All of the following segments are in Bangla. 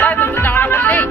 তাই তো তো জামা কাপড় নেই।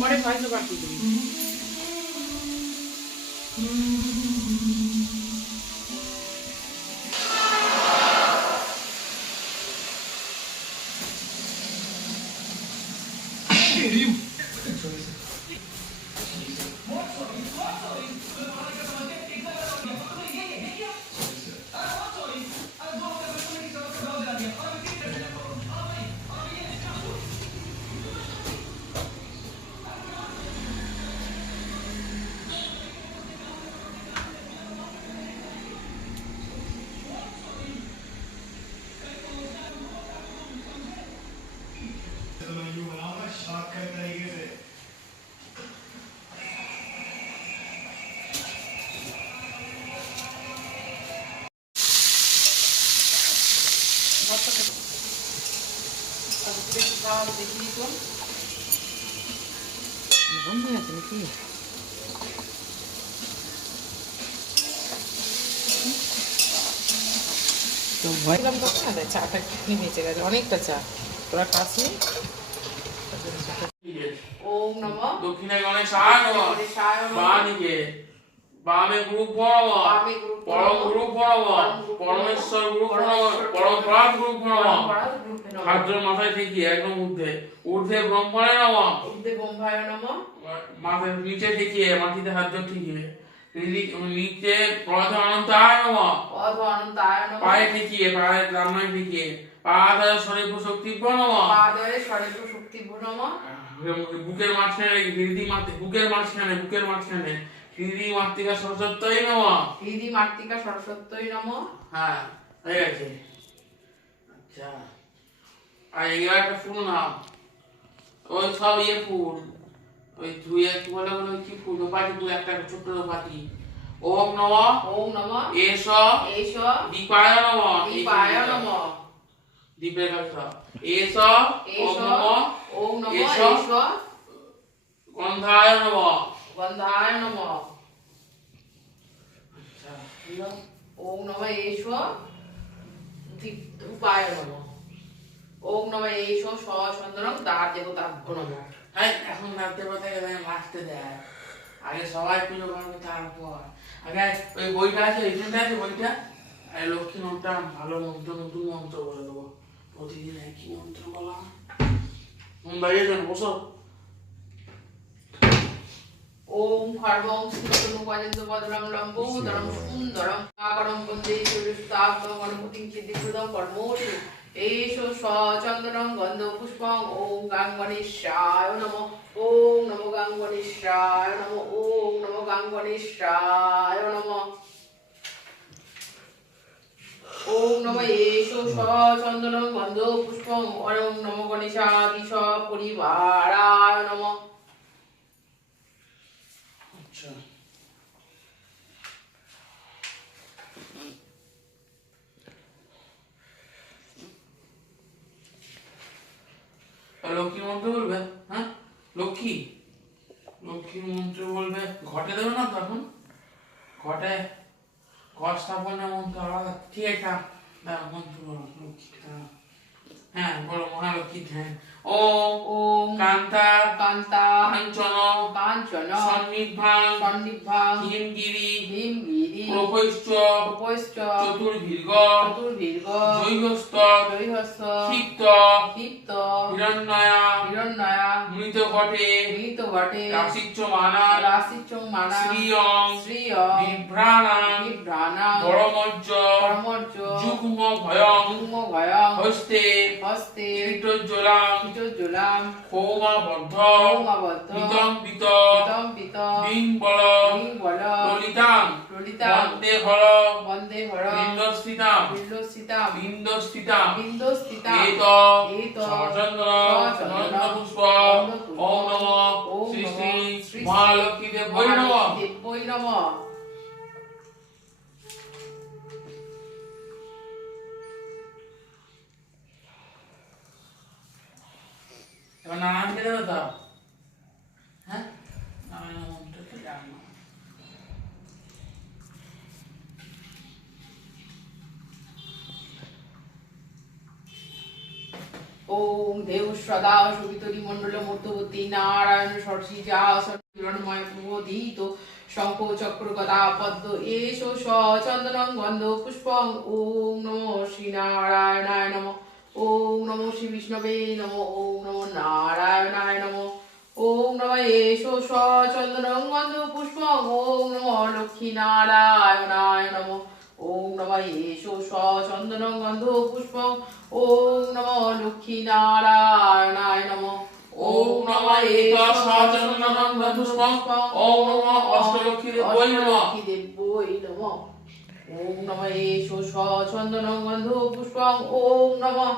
পরে ভয়েস ওভার দিবি। দেখি তো বন্ধ হয়ে আছে নাকি? তো ভয়লাম কখন না চাটা কিনে বেঁচে গেছে, অনেকটা চা তোরা খাসনি। ওম নমঃ দক্ষিণে গণেশায় নমঃ। বামদিকে বামে গুরু প্রণামঃ, পরম গুরু প্রণামঃ, পরমেশ্বর গুরু প্রণামঃ, পরমপরাৎ গুরু প্রণামঃ। হাতজোড় মাথায় ঠেকিয়ে একদম ঊর্ধ্বে, ঊর্ধ্বে ব্রহ্মণে নমঃ, ঊর্ধ্বে ব্রহ্মায় নমঃ। মাথায় নিচে ঠেকিয়ে, মাটিতে হাতজোড় ঠেকিয়ে নিচে পদ অনন্তায় নমঃ, পদ অনন্তায় নমঃ। পায়ে ঠেকিয়ে, পায়ের রামনায় ঠেকিয়ে পাদয় শরীর শক্তিভ্য নমঃ, পাদয়ে শরীর শক্তিভ্য নমঃ। বুকের মাঝখানে হৃদি মাতৃ, বুকের মাঝখানে হৃদি মাতৃকা সরস্বত্যই নমঃ, হৃদি মাতৃকা সরস্বত্যই নমঃ। হ্যাঁ হয়ে গেছে। আচ্ছা আর এগুলো একটা ফুল নাম, ওই সব ইয়ে ফুল, ওই ধুয়ে কি বলে বলে কি ফুল, দোপাটি ফুল, একটা ছোট্ট দোপাটি। ওম নমঃ, ওম নমঃ এষ এষ দীপায় নমঃ, দীপায় নমঃ। দীপের কাছে এষ এষ ওম নমঃ এষ গন্ধায় নমঃ, গন্ধায় নমঃ। আচ্ছা ওম নমঃ এষ ধূপায় নমঃ। ওম নমঃ এষ সচন্দনং দ্বার দেবতাভ্যো নমঃ। হ্যাঁ এখন রাত্রে কথায় লাস্টে দেয়, আগে সবাই পুজো করবে তারপর। আগে ওই বইটা আছে, এইখানটা আছে বইটা, আর লক্ষ্মী মন্ত্রটা ভালো মন্ত্র, নতুন মন্ত্র বলে দেবো প্রতিদিন। একই মন্ত্র বলা মন বাইরে যান, বসো। ওম খর্বং শ্রীতনুপাজন্তপদলং লম্বোদরং সুন্দরং আকারং বন্দে সুরস্তাগ্নং অনুভূতিং সিদ্ধিপ্রদং কর্মোটি এষ স্বচন্দনং গন্ধ পুষ্পং ওম গাঙ্গণেশায় নমঃ ওম নমো গাঙ্গণেশায় নমঃ ওম নমো গাঙ্গণেশায় নমঃ ওম নমঃ এষ স্বচন্দনং গন্ধ পুষ্পং ওম নমো গণেশাদিশ পরিবারায় নমঃ। লক্ষ্মীর মন্ত্র বলবে, হ্যাঁ লক্ষ্মীর মন্ত্র বলবে। ঘটে দেবে না তখন, ঘটে ঘট স্থাপনের মন্ত্র আলাদা। ঠিক আছে, মন্ত্র বলো লক্ষ্মী। হ্যাঁ বলো মহালক্ষ্মী ধ্যান। ওম ওম কান্তা কান্তা কাঞ্চন কাঞ্চন সন্নিভাং সন্নিভাং হিমগিরি হিমগিরি প্রপৈশ্চ প্রপৈশ্চ চতুর্ভির্গ চতুর্ভির্গ জৈহস্ত জৈহস্য ক্ষিপ্ত ক্ষিপ্ত হিরণ্ময়া হিরণ্ময়া মৃত ঘটে মৃত ঘটে রাশিচ্যমানা রাশিচ্যমানা শ্রিয়ং শ্রিয়ং বিভ্রাণাং বিভ্রাণাং পরমজ্জ পরমর্য যুগ্ম ভয়ং যুগ্ম ভয়ং হস্তে হস্তে কীটোজ্জ্বলাং কীটোজ্জ্বলাং কৌমাবদ্ধ কৌমাবদ্ধ বিতম্বিত বিতম্বিত বিংবল বিংবল ললিতাং ললিতাং বন্দে হর বন্দে হর বিন্দস্থিতাং বিল্লস্থিতাং বিন্দস্থিতাং বিন্দস্থিতাং এত এত সচন্দন পুষ্প ওম নমঃ শ্রী শ্রী মহালক্ষ্মী দেবৈ নমঃ। দেবৈ নমঃ। এবার নারায়ণকে দেবে তো, হ্যাঁ নারায়ণ মন্ত্র তো জানো। ওম দেব সদা সুবিতরি মণ্ডল মধ্যবর্তী নারায়ণ সরসি যা হিরণময় প্রবোধিত শঙ্খ চক্র গদা পদ্ম এষ সচন্দনং গন্ধ পুষ্পং ওম নমো শ্রী নারায়ণায় নমঃ ওম নমো শ্রী বিষ্ণবে নমঃ ওম নমো নারায়ণায় নমঃ ওম নমঃ এষ সচন্দনং গন্ধ পুষ্পং ওম নমো লক্ষ্মী নারায়ণায় নমঃ ওম নমঃ এষ সচন্দনং গন্ধ পুষ্পং ওম নমো লক্ষ্মী নারায়ণায় নমঃ ওম নমঃ এত সচন্দনং গন্ধ পুষ্পং ওম নমঃ অষ্টলক্ষ্মী দেবৈ নমঃ। দেবৈ নমঃ ওম নমঃ এষ সচন্দনং গন্ধ পুষ্পং ওম নমঃ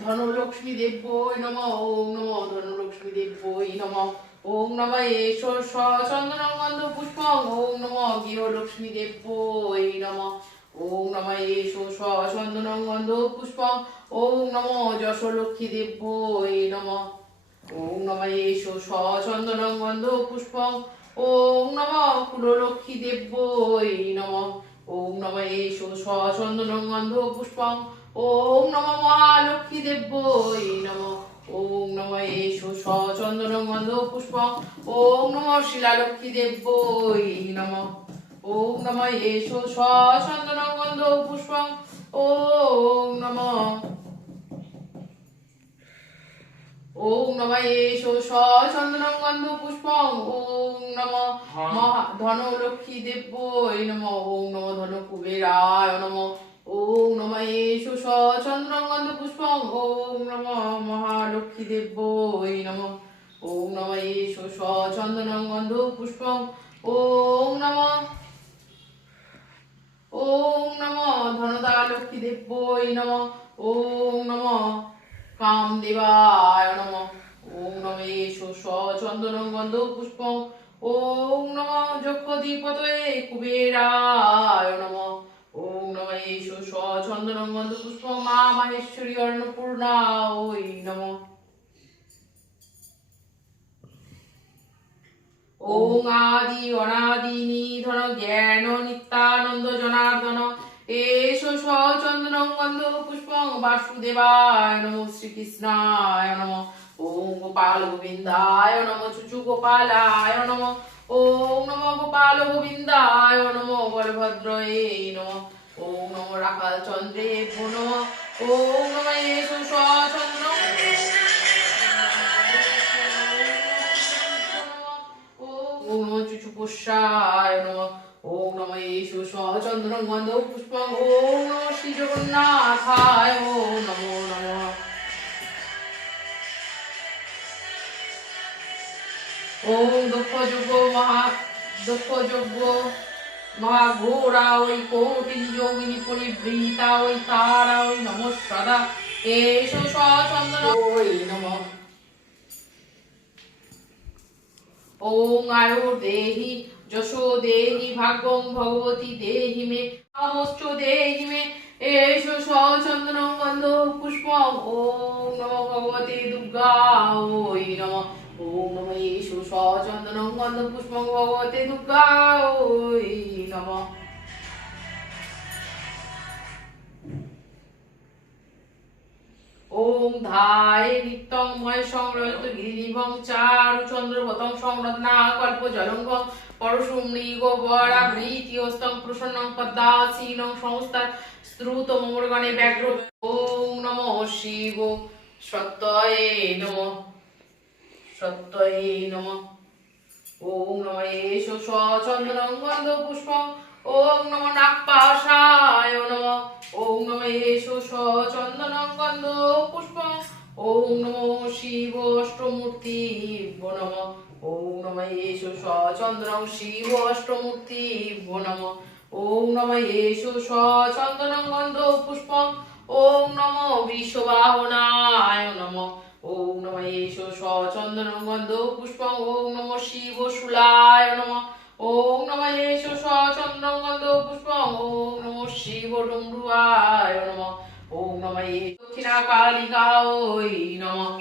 ধনলক্ষ্মী দেবৈ নমঃ ওম নমঃ ধনলক্ষ্মী দেবৈ নমঃ ওম নমঃ এষ সচন্দনং গন্ধ পুষ্পং ওম নমঃ গৃহলক্ষ্মী দেবৈ নমঃ ওম নমঃ এষ সচন্দনং গন্ধ পুষ্পং ওম নমঃ যশোলক্ষ্মী দেবৈ নমঃ ওম নমঃ এষ সচন্দনং গন্ধ পুষ্পং ওম নমঃ কুললক্ষ্মী দেবৈ নমঃ ওম নমঃ এষ সচন্দনং গন্ধ পুষ্পং ওম নমঃ মহালক্ষ্মী দেবৈ নমঃ ওম নমঃ এষ সচন্দনং গন্ধ পুষ্পং ওম নমঃ শিলালক্ষ্মী দেবৈ নমঃ ওম নমঃ এষ সচন্দনং গন্ধ পুষ্পং ওম নমঃ ওম নমঃ এষ সচন্দনং গন্ধ পুষ্পং ওম নমঃ ধনলক্ষ্মী দেবৈ নমঃ ওম নমঃ ধনকুবেরায় নমঃ ওম নমঃ এষ সচন্দনং গন্ধ পুষ্পং ওম নমঃ মহালক্ষ্মী দেবৈ নমঃ ওম নমঃ এষ সচন্দনং গন্ধ পুষ্পং ওম নমঃ ধনদা লক্ষ্মী দেবৈ নমঃ ওম নমঃ কামদেবায় নমঃ ওম নমঃ এষ সচন্দনং গন্ধ পুষ্পং ওম নমঃ যক্ষধিপতয়ে কুবেরায় নমঃ ওম নমঃ এষ সচন্দনং গন্ধ পুষ্পং মা মাহেশ্বরী অন্নপূর্ণায় নমঃ ওম আদি অনাদি নিধন জ্ঞান নিত্যানন্দ জনার্দন এষ সচন্দনং গন্ধ পুষ্পং বাসুদেবায় নমঃ শ্রীকৃষ্ণায় নমঃ ওম গোপাল গোবিন্দায় নমঃ চুচু গোপালায় নমঃ ওম নমঃ গোপাল গোবিন্দায় নমঃ বলভদ্রয়ে নমঃ ওম নমঃ রাখাল চন্দ্রে নমঃ ওম নমঃ এষ সচন্দনং ওম নমঃ পুষ্যায় নমঃ। ওম নমঃ এষু সচন্দনং গন্ধ পুষ্পং। ওম নমঃ শ্রী জগন্নাথায় নমো নমঃ। ওম দক্ষ যোগ্য মহাঘোরা ওই কৌটিনি যোগিনী পরিবৃতা ওই তারা ওই নমঃসদা এষু সচন্দন ওই নমঃ। ওং আয়ু দেহি যশো দেহি ভাগ্যং ভগবতী দেহি মে আমশ্চ দেহি মে এষু সচন্দনং গন্ধ পুষ্পং। ওং নমো ভগবতে দুর্গায় নমঃ। ওং নমঃ এষু সচন্দনং গন্ধ পুষ্পং ভগবতে দুর্গায় নমঃ। ওম ধায় নিত্যং ময় সংরয়িত গিরিভং চারু চন্দ্রবতং সংরত্না কল্প জলঙ্গম পরশুমনি গোবরা ভৃতিহস্তং প্রসন্নং পদ্মাসীনং সংস্থাত স্ত্রুত মোরগণে ব্যাঘ্র। ওম নমঃ শিব সত্যয়ে নমঃ সত্যয়ে নমঃ। ওম নমঃ এষু সচন্দনং গন্ধ পুষ্পং। ওম নমঃ নাগপাশায় নমঃ। ওম নমঃ এষু সচন্দনং গন্ধ পুষ্পং। ওম নমঃ শিব অষ্টমূর্তি নমঃ। ওম নমঃ এষু সচন্দনং শিব অষ্টমূর্তি নমঃ। ওম নমঃ এষু সচন্দনং গন্ধ পুষ্পং। ওম নমঃ বৃষবাহনায় নমঃ। ওম নমঃ এষু সচন্দনং গন্ধ পুষ্পং। ওম নমঃ শিব শূলায় নমঃ। ওম নমঃ এষু সচন্দনং গন্ধ পুষ্পং। ওম নমঃ শিব ডমরুয়ায় নমঃ। ওম নমঃ দক্ষিণা কালিকায় নমঃ।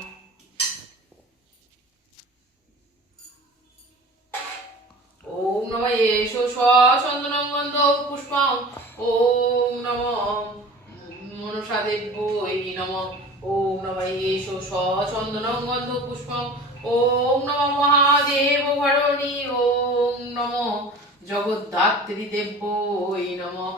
ওম নমঃ এষু সচন্দনং গন্ধ পুষ্পং। ওম নমঃ মনসা দেব্যৈ নমঃ। ওম নমঃ এষু সচন্দনং গন্ধ পুষ্পং। ওম নমঃ মহাদেব ভরণী। ওম নমঃ জগদ্ধাত্রী দেব্যৈ নমঃ।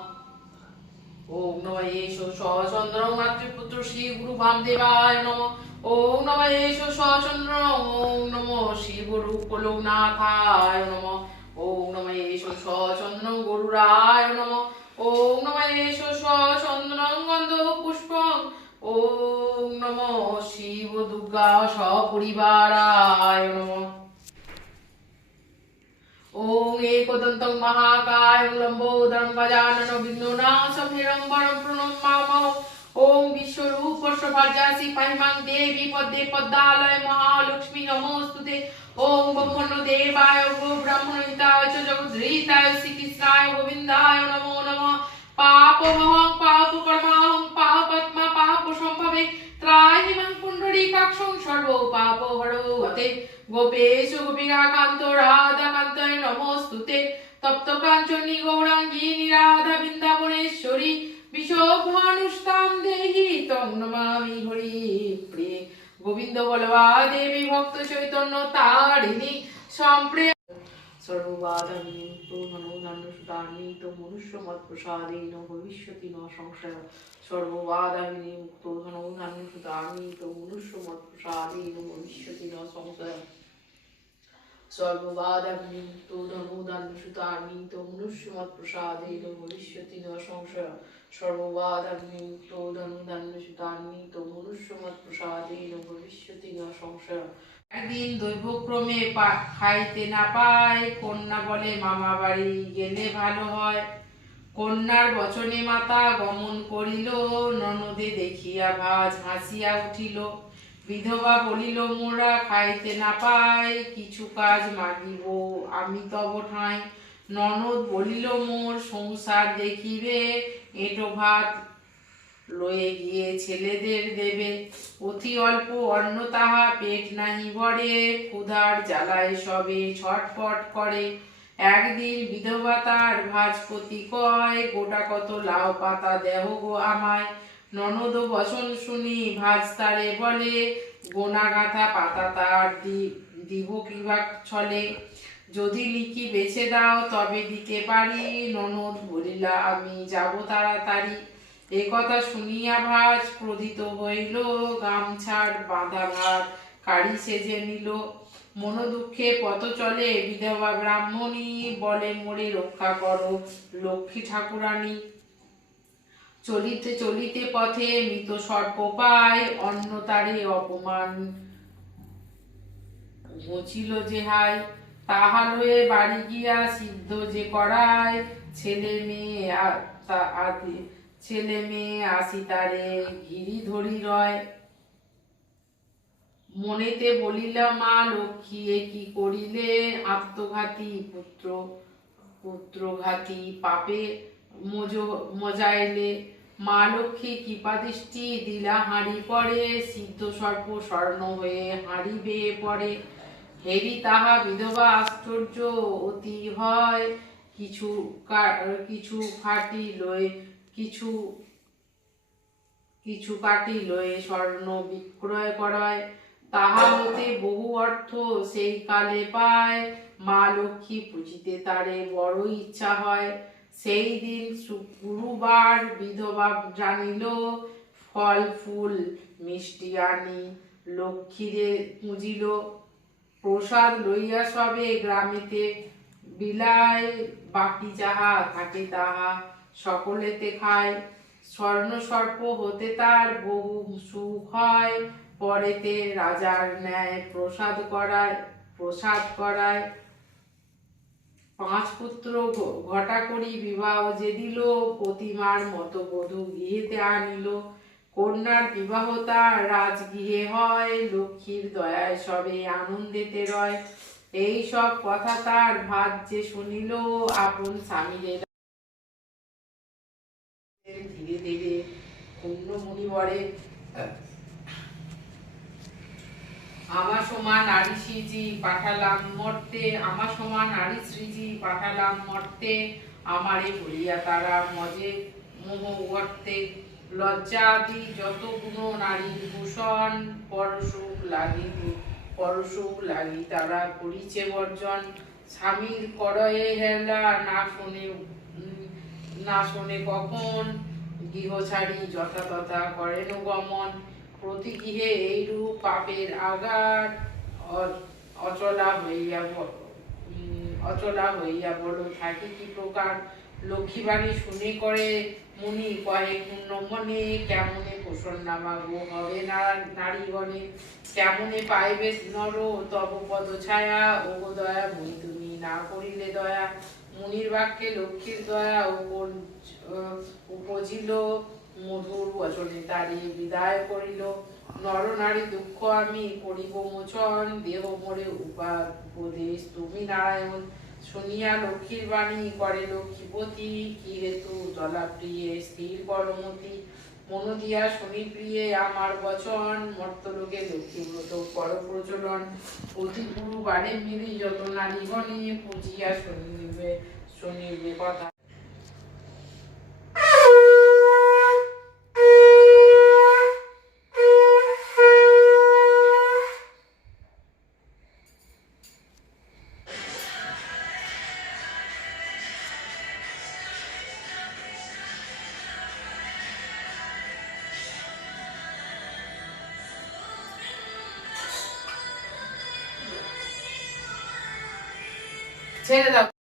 ওম নমঃ এষু সচন্দনং মাতৃপুত্র শ্রী গুরু বামদেবায় নমঃ। ওম নমঃ এষু সচন্দনং। ওম নমঃ শ্রী গুরু কুলনাথায় নমঃ। ওম নমঃ এষু সচন্দনং গরুরায় নমঃ। ওম নমঃ এষু সচন্দনং গন্ধ পুষ্পং। ওম নমঃ শিব দুর্গা সপরিবারায় নমঃ। ওং একদন্তং মহাকায়ং লম্বোদরং গজানন বিঘ্ননাশং হিরম্বরং প্রণমামহ। ওং বিশ্বরূপস্য ভার্যাসি পাহিমাং দেবী পদ্মে পদ্মালয় মহালক্ষ্মী নমোস্তুতে। ওং ব্রহ্মণ্য দেবায় গো ব্রাহ্মণ হিতায় চ জগদ্ধিতায় শ্রীকৃষ্ণায় গোবিন্দায় নমো নমঃ। পাপমহং পাপকর্মাহং পাপাত্মা পাপ সম্ভবে ত্রাহি মাং পুণ্ডরীকাক্ষং সর্ব পাপহরো হতে। গোপেশু গোপিকাকান্ত রাধাকান্তায় নমস্তুতে। তপ্ত কাঞ্চনী গৌরাঙ্গী রাধা বৃন্দাবনেশ্বরী বিশোভানুষ্টাং দেহি তং নমামি হরি প্রিয়ে। গোবিন্দ বলবা দেবী ভক্ত চৈতন্য তারিণী সম্প্রিয় সর্ববাধাবিনিমুক্ত ধনুধান্যসুতান্বিত মনুষ্যমত প্রসাদেন ভবিষ্যতি ন সংশয়। সর্ববাধাবিনিমুক্ত ধনুধান্যসুতান্বিত মনুষ্যমত প্রসাদেন ভবিষ্যতি ন সংশয়। সর্ববাধাবিনিমুক্ত ধনুধান্যসুতান্বিত মনুষ্যমত প্রসাদেন ভবিষ্যতি ন সংশয়। সর্ববাধাবিনিমুক্ত ধনুধান্যসুতান্বিত মনুষ্যমত প্রসাদেন ভবিষ্যতি ন সংশয়। একদিন দৈবক্রমে খাইতে না পায়, কন্যা বলে মামা বাড়ি গেলে ভালো হয়। কন্যার বচনে মাতা গমন করিল, ননদে দেখিয়া ভাজ হাসিয়া উঠিল। বিধবা বলিল মোরা খাইতে না পাই, কিছু কাজ মাগিব আমি তব ঠাঁই। ননদ বলিল মোর সংসার দেখিবে, এঁটো ভাত লয়ে গিয়ে ছেলেদের দেবে। অতি অল্প অন্ন তাহা পেট নাহি ভরে, ক্ষুধার জ্বালায় সবে ছটফট করে। একদিন বিধবা তার ভাজপতি কয়, গোটা কত লাউ পাতা দেহ গো আমায়। ননদ বচন শুনি ভাজ তারে বলে, গোনা গাঁথা পাতা তার দিব কিবা ছলে। যদি লিখি বেছে দাও তবে দিতে পারি, ননদ বলিলা আমি যাব তাড়াতাড়ি। এ কথা শুনিয়া ভাজ ক্রোধিত হইল, গামছার বাঁধা ভাত কাড়ি সেজে নিল। মনোদুঃখে পথ চলে বিধবা ব্রাহ্মণী, বলে মোরে রক্ষা করো লক্ষ্মী ঠাকুরানী। চলিতে চলিতে পথে মৃত সর্প পায়, অন্ন তারে অপমান ঘুচিল যে হাই। তাহা লয়ে বাড়ি গিয়া সিদ্ধ যে করায়, ছেলে মেয়ে আসি তারে ঘিরি ধরি রয়। মনেতে বলিল মা লক্ষ্মী এ কি করিলে, আত্মঘাতী পুত্রঘাতী পাপে মজাইলে। মা লক্ষ্মী কৃপা দৃষ্টি দিলা হাঁড়ি পড়ে, সিদ্ধ সর্প স্বর্ণ হয়ে হাঁড়ি বেয়ে পড়ে। হেরি তাহা বিধবা আশ্চর্য অতি হয়, কিছু কাটি লয়ে স্বর্ণ বিক্রয় করায়। তাহা হতে বহু অর্থ সেই কালে পায়, মা লক্ষ্মী পুজিতে তারে বড় ইচ্ছা হয়। সেই দিন গুরুবার বিধবা জানিল, ফল ফুল মিষ্টি আনি লক্ষ্মীরে পুজিল। প্রসাদ লইয়া সবে গ্রামেতে বিলায়, বাকি যাহা থাকে তাহা সকলেতে খায়। স্বর্ণ সর্প হতে তার বহু সুখ হয়, পরেতে রাজার ন্যায় প্রসাদ করায়। 5 পুত্র ঘটা করি বিবাহ যে দিল, প্রতিমার মতো বধূ গৃহেতে আনিল। কন্যার বিবাহ তার রাজগৃহে হয়, লক্ষ্মীর দয়ায় সবে আনন্দেতে রয়। এই সব কথা তার ভাত যে শুনিল, আপন স্বামীরে ধীরে ধীরে পুণ্য মুনিবরে। আমার সমান নারী শ্রীজি পাঠালাম মর্তে, আমার সমান নারী শ্রীজি পাঠালাম মর্তে। আমারে বলিয়া তারা মজে মোহ গর্তে। লজ্জাদি যত গুণ নারীর ভূষণ, পরশুক লাগি তারা করিছে বর্জন। স্বামীর করয়ে হেলা না শোনে কখন, গৃহ ছাড়ি যথা তথা করেন গমন। প্রতি গৃহে এইরূপ পাপের আঘাত, অচলা হইয়া বড় থাকি কি প্রকার। লক্ষ্মীবাণী শুনে করে মুনি কহে পূর্ণ মনে, কেমনে প্রসন্না মাগো হবে নারীগণে। কেমনে পাইবে নর তব পদ ছায়া, ওগো দয়া মুনি তুমি না করিলে দয়া। মুনির বাক্যে লক্ষ্মীর দয়া উপজিল, মধুর বচনে তারে বিদায় করিল। নর নারী দুঃখ আমি করিব মোচন, দেহ মোরে উপদেশ তুমি নারায়ণ। শুনিয়া লক্ষ্মীর বাণী করে লক্ষ্মীপতি, কি হেতু জলাপ্রিয়ে স্থির করমতি। মন দিয়া শুনি প্রিয়ে আমার বচন, মর্তলোকে লক্ষ্মীব্রত কর প্রচলন। অতি গুরু বারে মিলি যত নারীগণে, পুজিয়া শুনিবে কথা। ছেড়ে দাও।